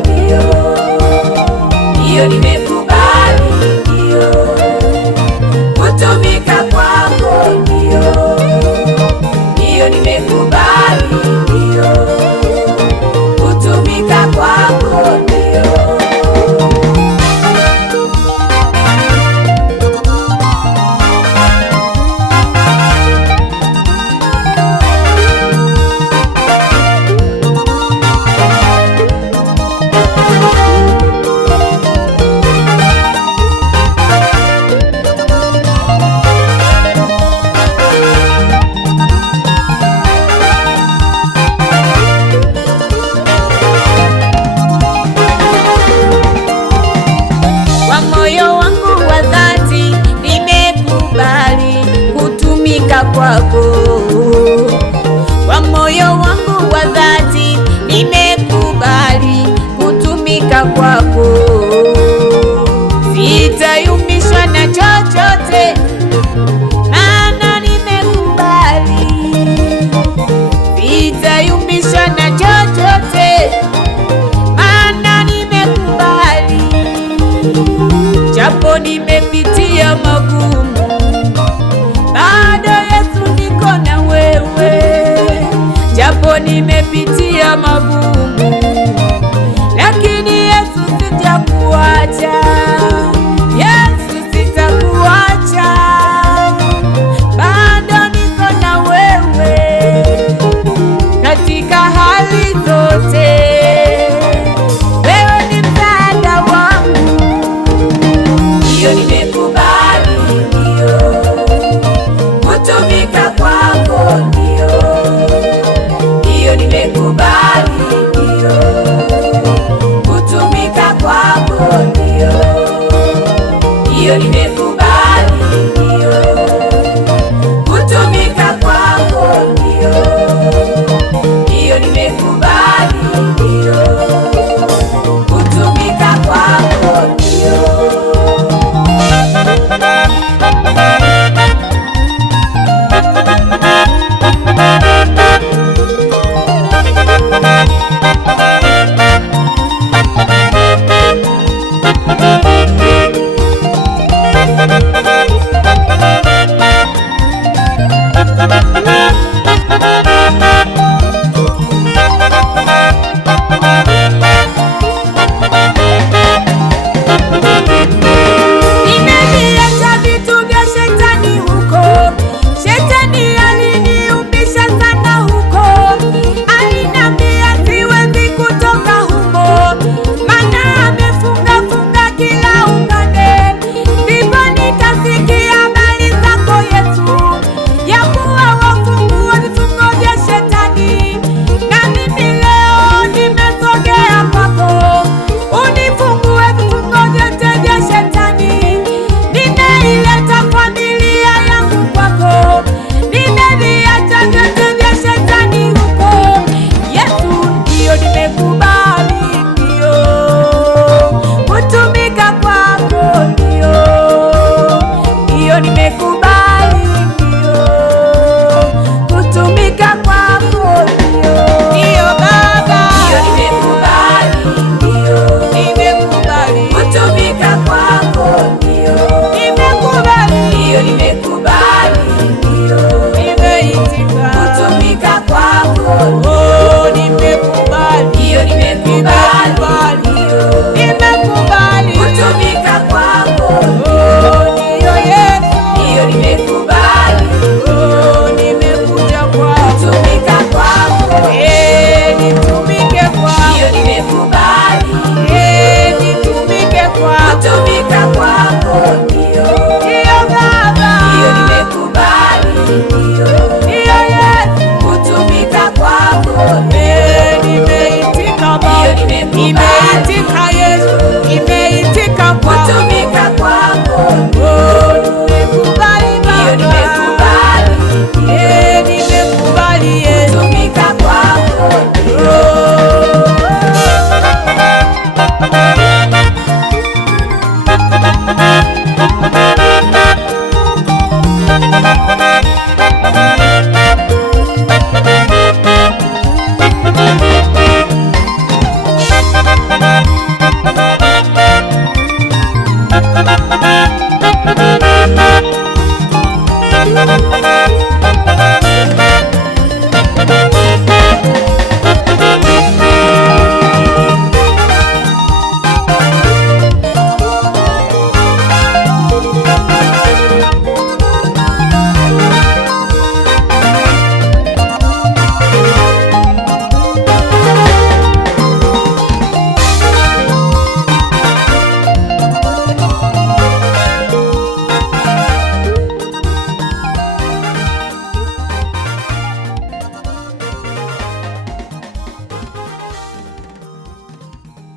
ndio, ndio nimekubali, ndio kutumika kwako, ndio, ndio nimekubali, ndio kutumika kwako, ndio. Kwako kwa moyo wangu wa dhati, nimekubali kutumika kwako. Sitayumbishwa na chochote, maana nimekubali. Sitayumbishwa na chochote, maana nimekubali. Japo nimepitia magumu, japo nimepitia magumu, lakini Yesu sitakuacha, Yesu sitakuacha, bado niko na wewe katika hali zote. Wewe ni msaada wangu, ndio nimekubali, ndio kutumika kwako, ndio, ndio nimekubali, ndio kutumika kwako, ndio, ndio nimekubali, ndio kutumika kwako, ndio, ndio nimekubali, ndio kutumika kwako, ndio. Thank you.